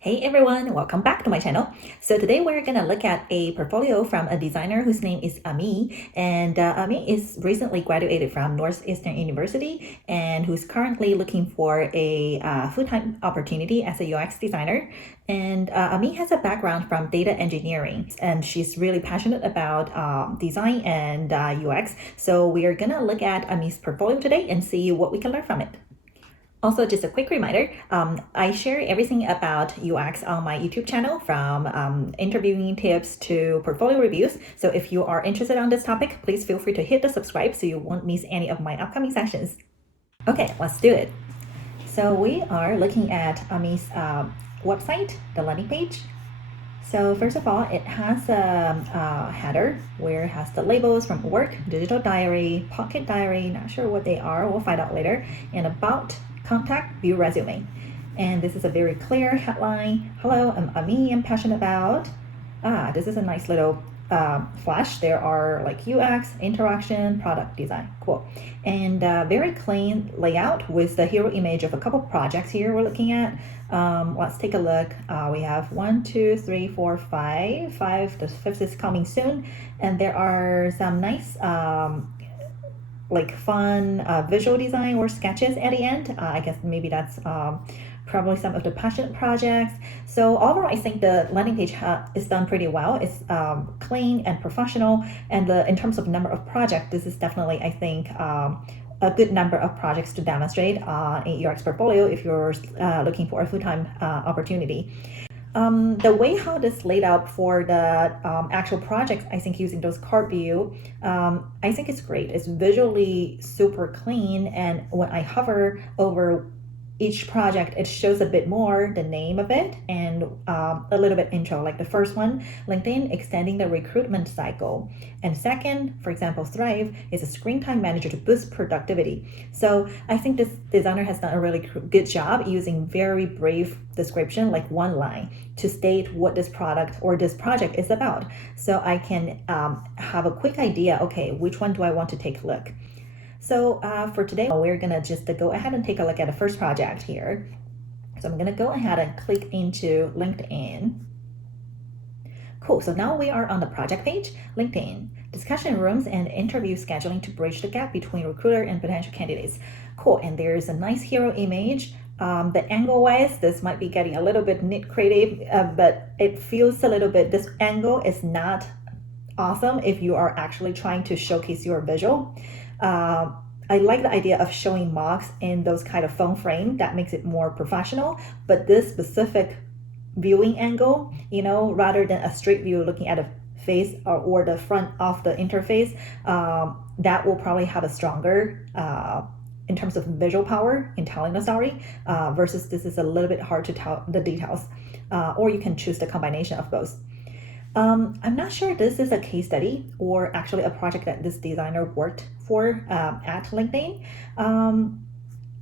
Hey everyone, welcome back to my channel. So today we're gonna look at a portfolio from a designer whose name is Ami, and Ami is recently graduated from Northeastern University and who's currently looking for a full-time opportunity as a UX designer. And Ami has a background from data engineering, and she's really passionate about design and UX. So we are gonna look at Ami's portfolio today and see what we can learn from it. Also, just a quick reminder, I share everything about UX on my YouTube channel, from interviewing tips to portfolio reviews. So if you are interested on this topic, please feel free to hit the subscribe so you won't miss any of my upcoming sessions. Okay, let's do it. So we are looking at Ami's website, the landing page. So first of all, it has a header where it has the labels from work, digital diary, pocket diary, not sure what they are, we'll find out later, and about, contact, view resume. And this is a very clear headline. Hello, I'm Ami, I'm passionate about. This is a nice little flash. There are like UX, interaction, product design. Cool. And very clean layout with the hero image of a couple projects here we're looking at. Let's take a look. We have 1, 2, 3, 4, 5. The fifth is coming soon. And there are some nice like fun visual design or sketches at the end. I guess maybe that's probably some of the passion projects. So overall, I think the landing page is done pretty well. It's clean and professional. And in terms of number of projects, this is definitely, I think, a good number of projects to demonstrate on a UX portfolio if you're looking for a full-time opportunity. The way how this laid out for the actual projects, I think using those card view, I think it's great. It's visually super clean, and when I hover over each project, it shows a bit more the name of it and a little bit intro. Like the first one, LinkedIn extending the recruitment cycle, and second, for example, Thrive is a screen time manager to boost productivity. So I think this designer has done a really good job using very brief description, like one line, to state what this product or this project is about, so I can have a quick idea, okay, which one do I want to take a look. So for today, we're gonna just go ahead and take a look at the first project here. So I'm gonna go ahead and click into LinkedIn. Cool, so now we are on the project page, LinkedIn, discussion rooms and interview scheduling to bridge the gap between recruiter and potential candidates. Cool, and there's a nice hero image. The angle wise, this might be getting a little bit nit creative, but it feels a little bit, this angle is not awesome if you are actually trying to showcase your visual. I like the idea of showing mocks in those kind of phone frame. That makes it more professional, but this specific viewing angle, rather than a straight view looking at a face or the front of the interface, that will probably have a stronger in terms of visual power in telling the story, versus this is a little bit hard to tell the details, or you can choose the combination of both. I'm not sure this is a case study or actually a project that this designer worked for at LinkedIn.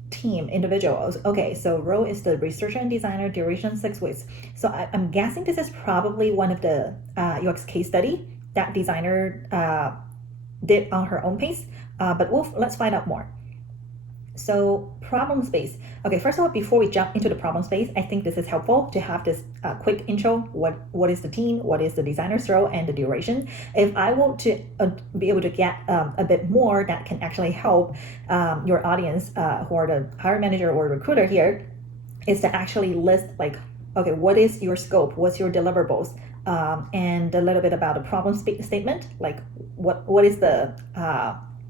Team, individuals. Okay, so role is the researcher and designer, duration 6 weeks. So I'm guessing this is probably one of the UX case study that designer did on her own pace, but let's find out more. So problem space. Okay, first of all, before we jump into the problem space, I think this is helpful to have this quick intro. What is the team? What is the designer's role and the duration? If I want to be able to get a bit more that can actually help your audience, who are the hiring manager or recruiter here, is to actually list like, okay, what is your scope? What's your deliverables? And a little bit about the problem statement, like what is the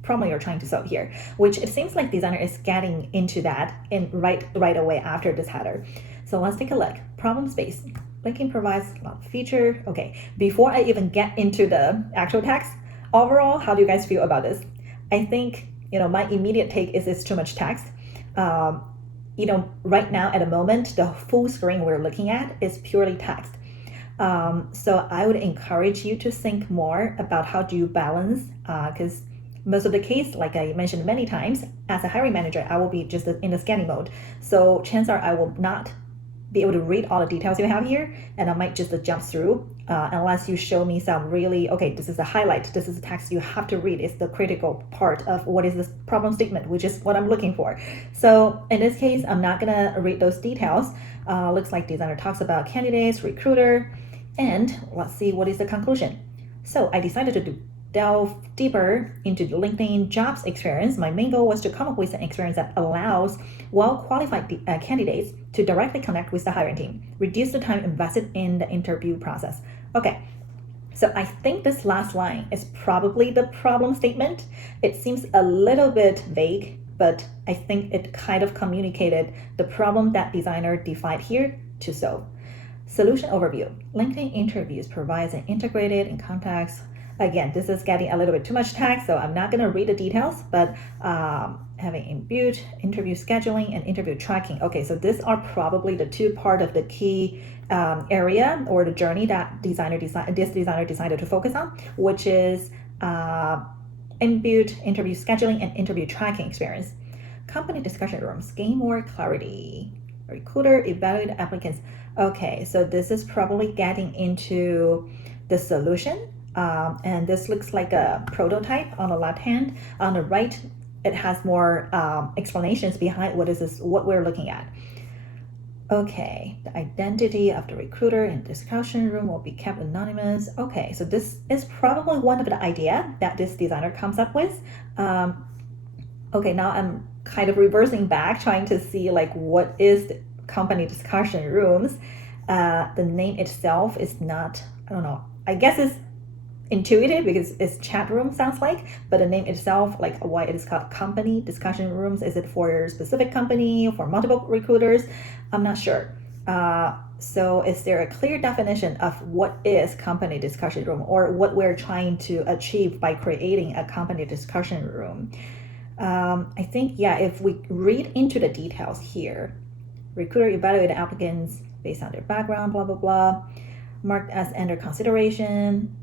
problem you're trying to solve here, which it seems like designer is getting into that in right away after this header. So let's take a look. Problem space. Linking provides a lot of feature. Okay, before I even get into the actual text, overall, how do you guys feel about this? I think, my immediate take is it's too much text. Right now at the moment, the full screen we're looking at is purely text. So I would encourage you to think more about how do you balance, because most of the case, like I mentioned many times, as a hiring manager, I will be just in the scanning mode. So chances are I will not be able to read all the details you have here, and I might just jump through unless you show me some really, okay, this is a highlight, this is a text you have to read. It's the critical part of what is this problem statement, which is what I'm looking for. So in this case, I'm not gonna read those details. Looks like designer talks about candidates, recruiter, and let's see what is the conclusion. So I decided to delve deeper into the LinkedIn jobs experience. My main goal was to come up with an experience that allows well-qualified candidates to directly connect with the hiring team, reduce the time invested in the interview process. Okay, so I think this last line is probably the problem statement. It seems a little bit vague, but I think it kind of communicated the problem that designer defined here to solve. Solution overview. LinkedIn interviews provides an integrated and context. Again, this is getting a little bit too much text, so I'm not going to read the details, but having inbuilt interview scheduling and interview tracking. Okay, so these are probably the two part of the key area or the journey that this designer decided to focus on, which is inbuilt interview scheduling and interview tracking experience. Company discussion rooms, gain more clarity. Recruiter evaluate applicants. Okay, so this is probably getting into the solution. And this looks like a prototype on the left hand. On the right, it has more explanations behind what we're looking at. Okay, the identity of the recruiter in the discussion room will be kept anonymous. Okay, so this is probably one of the idea that this designer comes up with. Okay, now I'm kind of reversing back, trying to see like what is the company discussion rooms. The name itself is not, I don't know, I guess it's intuitive because it's chat room sounds like, but the name itself, like why it is called company discussion rooms, is it for a specific company, for multiple recruiters? I'm not sure. So is there a clear definition of what is company discussion room or what we're trying to achieve by creating a company discussion room? I think, yeah, if we read into the details here, recruiter evaluate applicants based on their background, blah, blah, blah, marked as under consideration.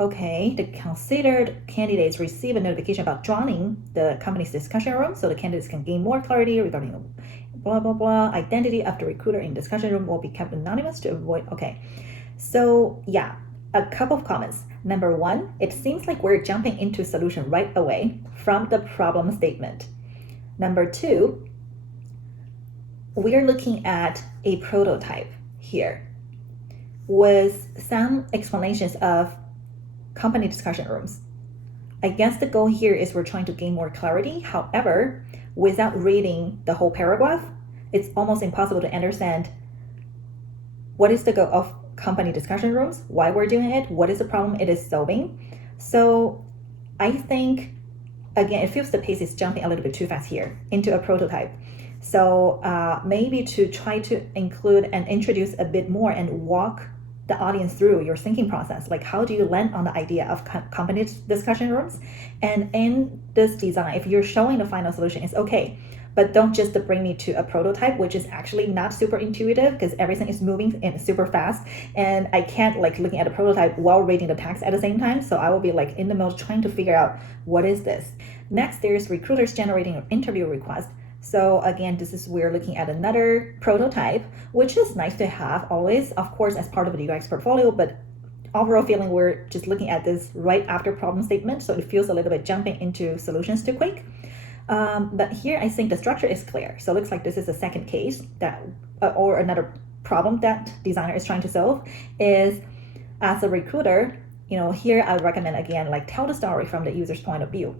Okay, the considered candidates receive a notification about joining the company's discussion room, so the candidates can gain more clarity regarding the blah, blah, blah. Identity of the recruiter in discussion room will be kept anonymous to avoid, okay. So yeah, a couple of comments. Number one, it seems like we're jumping into solution right away from the problem statement. Number two, we're looking at a prototype here with some explanations of company discussion rooms. I guess the goal here is we're trying to gain more clarity. However, without reading the whole paragraph, it's almost impossible to understand what is the goal of company discussion rooms, why we're doing it, what is the problem it is solving. So I think, again, it feels the pace is jumping a little bit too fast here into a prototype. So maybe to try to include and introduce a bit more and walk the audience through your thinking process, like how do you land on the idea of company discussion rooms. And in this design, if you're showing the final solution, it's okay, but don't just bring me to a prototype, which is actually not super intuitive because everything is moving in super fast, and I can't like looking at a prototype while reading the text at the same time. So I will be like in the middle trying to figure out what is this. Next, there's recruiters generating an interview request. So again, we're looking at another prototype, which is nice to have always, of course, as part of the UX portfolio, but overall feeling we're just looking at this right after problem statement. So it feels a little bit jumping into solutions too quick. But here I think the structure is clear. So it looks like this is the second case that, or another problem that designer is trying to solve is as a recruiter, here I would recommend again, like tell the story from the user's point of view.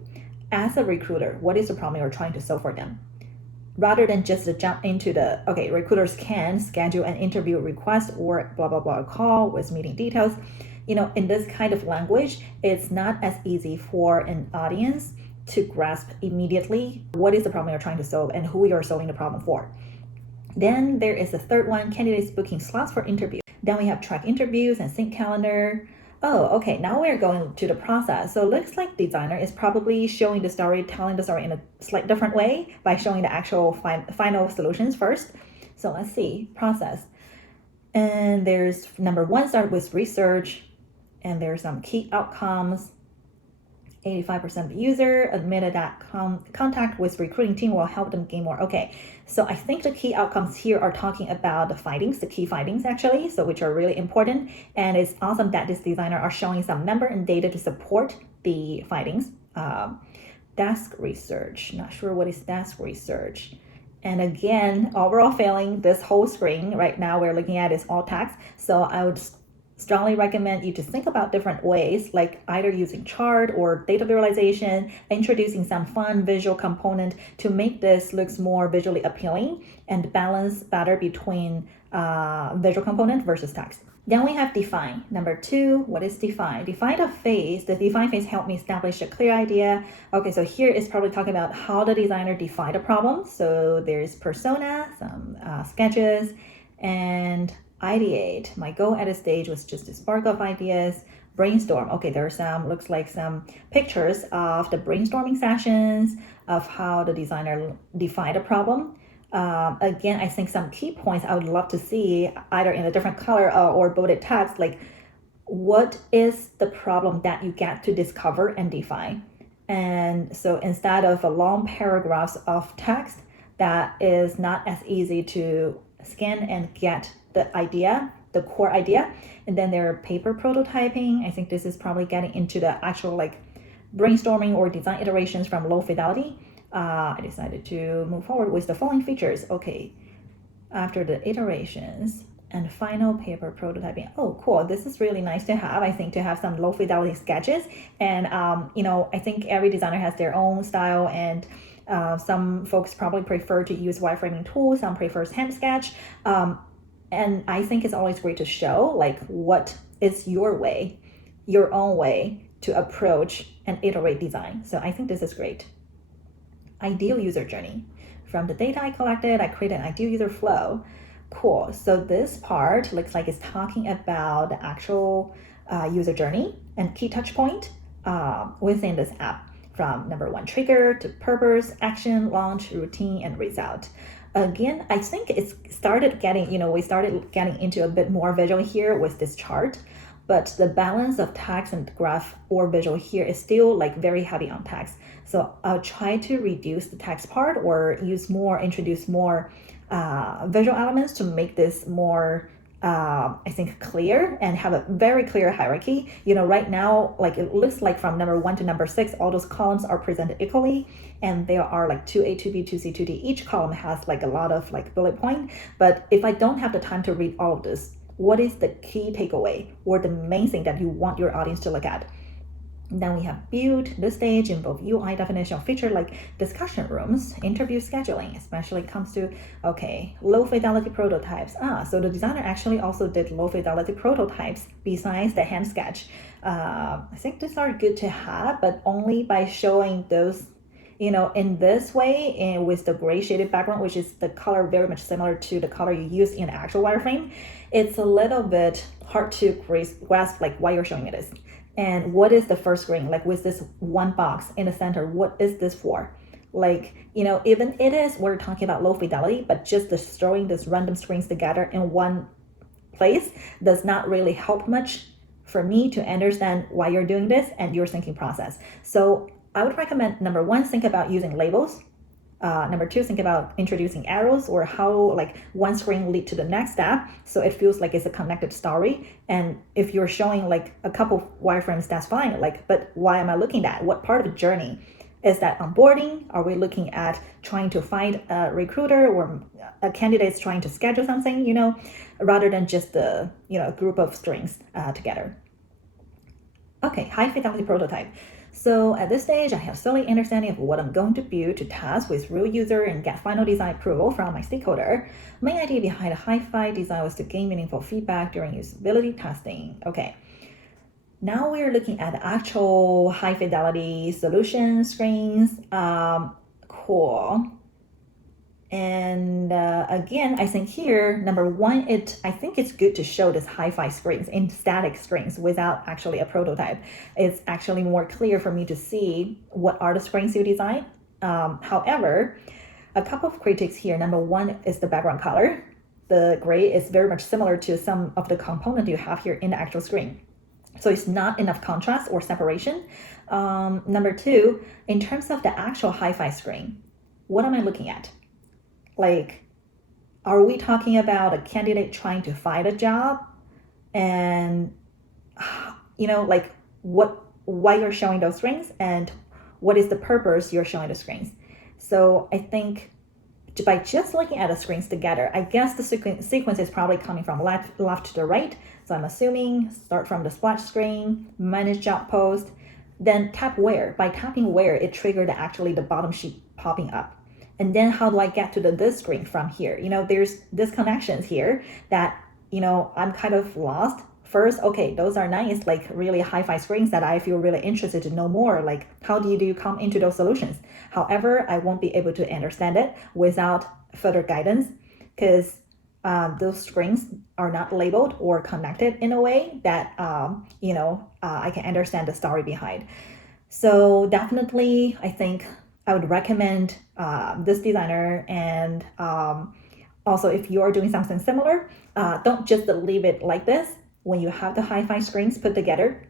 As a recruiter, what is the problem you're trying to solve for them? Rather than just jump into the, okay, recruiters can schedule an interview request or blah, blah, blah call with meeting details. In this kind of language, it's not as easy for an audience to grasp immediately what is the problem you're trying to solve and who you're solving the problem for. Then there is a third one, candidates booking slots for interview. Then we have track interviews and sync calendar. Oh, okay, now we're going to the process. So it looks like designer is probably showing the story, telling the story in a slight different way by showing the actual final solutions first. So let's see, process. And there's number one, start with research, and there's some key outcomes. 85% of user admitted that contact with recruiting team will help them gain more. Okay, so I think the key outcomes here are talking about the findings, the key findings actually, so which are really important. And it's awesome that this designer are showing some number and data to support the findings. Desk research, not sure what is desk research. And again, overall failing, this whole screen right now we're looking at is all text. So I would strongly recommend you to think about different ways, like either using chart or data visualization, introducing some fun visual component to make this looks more visually appealing and balance better between visual component versus text. Then we have define. Number 2, what is define? Define a phase. The define phase helped me establish a clear idea. Okay, so here is probably talking about how the designer defined a problem. So there's persona, some sketches, and ideate. My goal at this stage was just to spark of ideas, brainstorm. Okay, there are some, looks like some pictures of the brainstorming sessions of how the designer defined a problem. Again, I think some key points I would love to see either in a different color or bolded text, like what is the problem that you get to discover and define? And so instead of a long paragraphs of text that is not as easy to scan and get the idea, the core idea. And then there are paper prototyping. I think this is probably getting into the actual like brainstorming or design iterations from low fidelity. I decided to move forward with the following features. Okay, after the iterations and final paper prototyping. Oh, cool. This is really nice to have. I think to have some low fidelity sketches. And, I think every designer has their own style, and some folks probably prefer to use wireframing tools. Some prefers hand sketch. And I think it's always great to show like what is your way, your own way to approach and iterate design. So I think this is great. Ideal user journey. From the data I collected, I created an ideal user flow. Cool. So this part looks like it's talking about the actual user journey and key touch point within this app, from number 1 trigger to purpose, action, launch, routine, and result. Again, I think it's started getting, we started getting into a bit more visual here with this chart, but the balance of text and graph or visual here is still like very heavy on text. So I'll try to reduce the text part or introduce more visual elements to make this more, I think, clear and have a very clear hierarchy. Right now, like it looks like from number 1 to number 6, all those columns are presented equally, and there are like 2A, 2B, 2C, 2D. Each column has like a lot of like bullet point. But if I don't have the time to read all of this, what is the key takeaway or the main thing that you want your audience to look at? Then we have build the stage in both UI definition feature like discussion rooms, interview scheduling, especially comes to, low fidelity prototypes. So the designer actually also did low fidelity prototypes besides the hand sketch. I think these are good to have, but only by showing those, in this way, and with the gray shaded background, which is the color very much similar to the color you use in the actual wireframe. It's a little bit hard to grasp like why you're showing it is. And what is the first screen? Like with this one box in the center, what is this for? Like, even we're talking about low fidelity, but just throwing these random screens together in one place does not really help much for me to understand why you're doing this and your thinking process. So I would recommend, number 1, think about using labels. Number 2, think about introducing arrows or how like one screen lead to the next step, so it feels like it's a connected story. And if you're showing like a couple wireframes, that's fine. Like, but why am I looking at? What part of the journey is that? Onboarding? Are we looking at trying to find a recruiter or a candidate trying to schedule something? Rather than just the group of strings together. Okay, high fidelity prototype. So at this stage, I have solid understanding of what I'm going to build to test with real user and get final design approval from my stakeholder. Main idea behind a hi-fi design was to gain meaningful feedback during usability testing. Okay, now we're looking at the actual high fidelity solution screens. Cool. And again, I think here, number 1, I think it's good to show this hi-fi screens in static screens without actually a prototype. It's actually more clear for me to see what are the screens you design. However, a couple of critiques here. Number 1 is the background color. The gray is very much similar to some of the components you have here in the actual screen. So it's not enough contrast or separation. Number two, in terms of the actual hi-fi screen, what am I looking at? Like, are we talking about a candidate trying to find a job? And like why you're showing those screens and what is the purpose you're showing the screens. So I think by just looking at the screens together, I guess the sequence is probably coming from left to the right. So I'm assuming start from the splash screen, manage job post, then tap where. By tapping where, it triggered actually the bottom sheet popping up. And then how do I get to this screen from here? There's disconnections here that, I'm kind of lost. First, okay, those are nice, like really hi-fi screens that I feel really interested to know more. Like, how do you come into those solutions? However, I won't be able to understand it without further guidance because those screens are not labeled or connected in a way that I can understand the story behind. So definitely, I think I would recommend this designer. And also, if you are doing something similar, don't just leave it like this. When you have the hi-fi screens put together,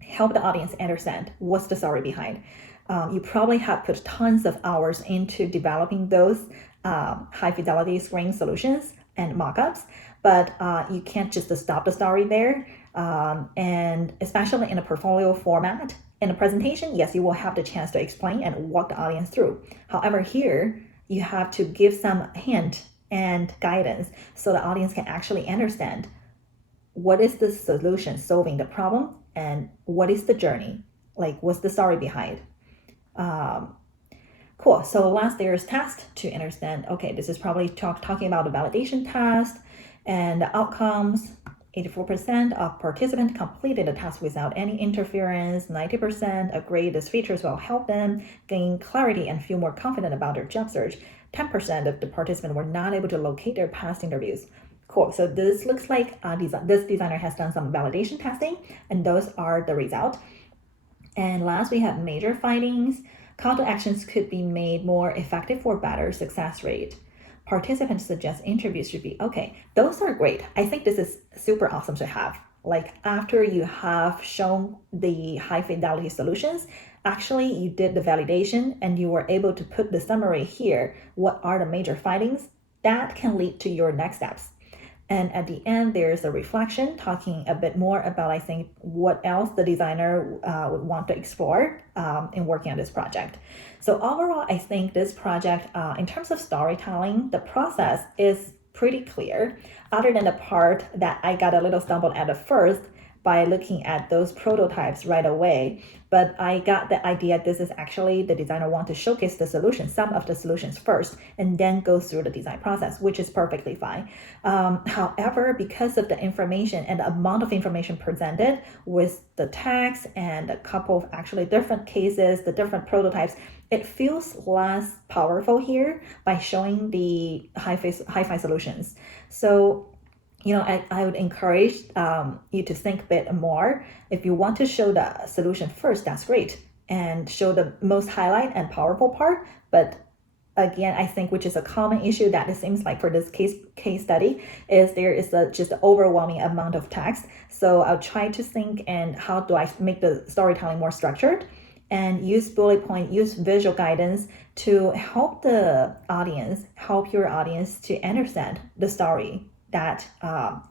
help the audience understand what's the story behind. You probably have put tons of hours into developing those high fidelity screen solutions and mockups, but you can't just stop the story there. And especially in a portfolio format, in a presentation, yes, you will have the chance to explain and walk the audience through. However, here you have to give some hint and guidance so the audience can actually understand what is the solution solving the problem and what is the journey, like what's the story behind. Cool. So last there's test to understand, okay, this is probably talking about the validation test and the outcomes. 84% of participants completed the test without any interference. 90% agree these features will help them gain clarity and feel more confident about their job search. 10% of the participants were not able to locate their past interviews. Cool. So this looks like this designer has done some validation testing, and those are the results. And last, we have major findings. Call to actions could be made more effective for better success rate. Participants suggest interviews should be okay. Those are great. I think this is super awesome to have. Like after you have shown the high fidelity solutions, actually you did the validation and you were able to put the summary here. What are the major findings? That can lead to your next steps. And at the end, there's a reflection talking a bit more about, I think, what else the designer would want to explore in working on this project. So overall, I think this project, in terms of storytelling, the process is pretty clear, other than the part that I got a little stumbled at first by looking at those prototypes right away. But I got the idea this is actually the designer want to showcase the solution, some of the solutions first, and then go through the design process, which is perfectly fine. However, because of the information and the amount of information presented with the text and a couple of actually different cases, the different prototypes, it feels less powerful here by showing the hi-fi solutions. So I would encourage you to think a bit more. If you want to show the solution first, that's great, and show the most highlight and powerful part. But again, I think which is a common issue that it seems like for this case study is there is just an overwhelming amount of text. So I'll try to think and how do I make the storytelling more structured, and use bullet point, use visual guidance to help your audience to understand the story that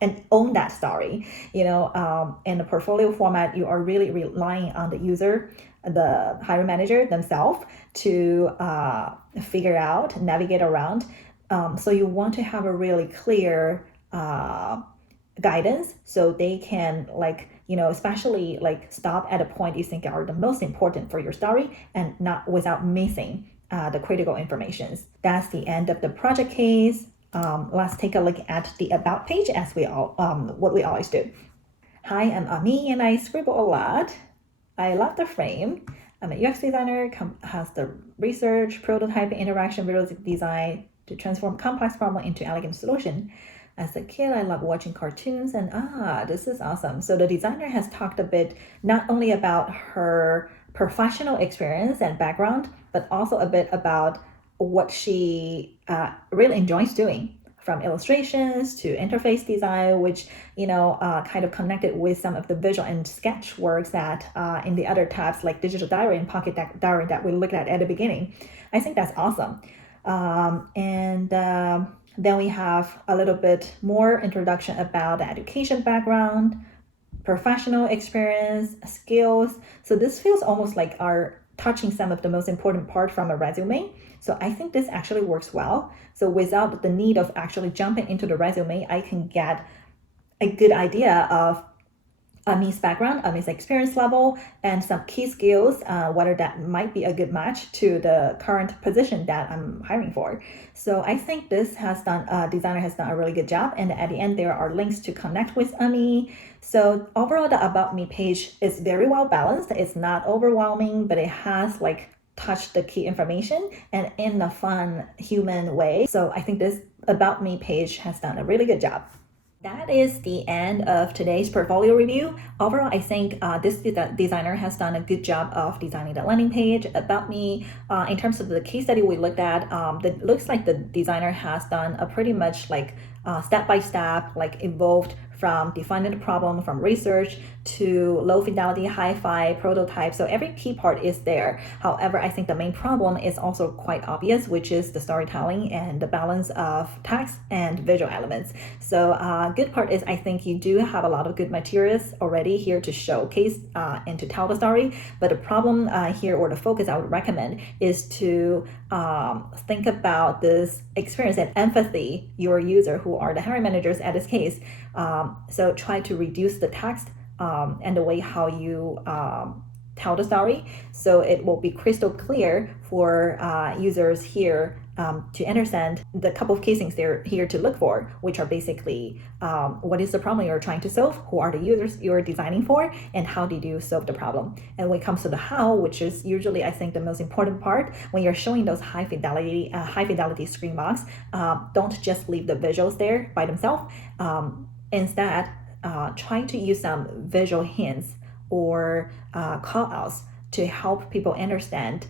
and own that story. In the portfolio format, you are really relying on the user, the hiring manager themselves to figure out, navigate around. So you want to have a really clear guidance so they can especially stop at a point you think are the most important for your story and not without missing the critical informations. That's the end of the project case. Let's take a look at the about page as what we always do. Hi, I'm Ami and I scribble a lot. I love the frame. I'm a UX designer, has the research, prototype, interaction, visual design to transform complex problem into elegant solution. As a kid, I love watching cartoons and this is awesome. So the designer has talked a bit not only about her professional experience and background, but also a bit about what she really enjoys doing. from illustrations to interface design, which kind of connected with some of the visual and sketch works that in the other tabs like digital diary and pocket diary that we looked at the beginning. I think that's awesome. Then we have a little bit more introduction about the education background, professional experience, skills. So this feels almost like are touching some of the most important part from a resume. So I think this actually works well. So without the need of actually jumping into the resume, I can get a good idea of Ami's background, Ami's experience level, and some key skills, whether that might be a good match to the current position that I'm hiring for. So I think this designer has done a really good job. And at the end, there are links to connect with Ami. So overall, the About Me page is very well balanced. It's not overwhelming, but it has touched the key information and in a fun, human way. So I think this About Me page has done a really good job. That is the end of today's portfolio review. Overall, I think this designer has done a good job of designing the landing page about me. In terms of the case study we looked at, it looks like the designer has done a pretty much step-by-step, evolved from defining the problem, from research to low fidelity, hi-fi prototype. So every key part is there. However, I think the main problem is also quite obvious, which is the storytelling and the balance of text and visual elements. So good part is I think you do have a lot of good materials already here to showcase and to tell the story. But the problem here, or the focus I would recommend, is to think about this experience and empathy your user, who are the hiring managers at this case. So try to reduce the text and the way how you tell the story, so it will be crystal clear for users here to understand the couple of key things they're here to look for, which are basically what is the problem you're trying to solve, who are the users you're designing for, and how did you solve the problem. And when it comes to the how, which is usually I think the most important part, when you're showing those high fidelity screen box, don't just leave the visuals there by themselves. Instead, try to use some visual hints or call outs to help people understand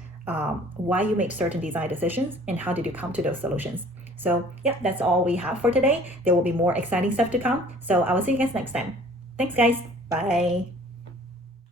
why you made certain design decisions and how did you come to those solutions. So yeah, that's all we have for today. There will be more exciting stuff to come. So I will see you guys next time. Thanks guys. Bye.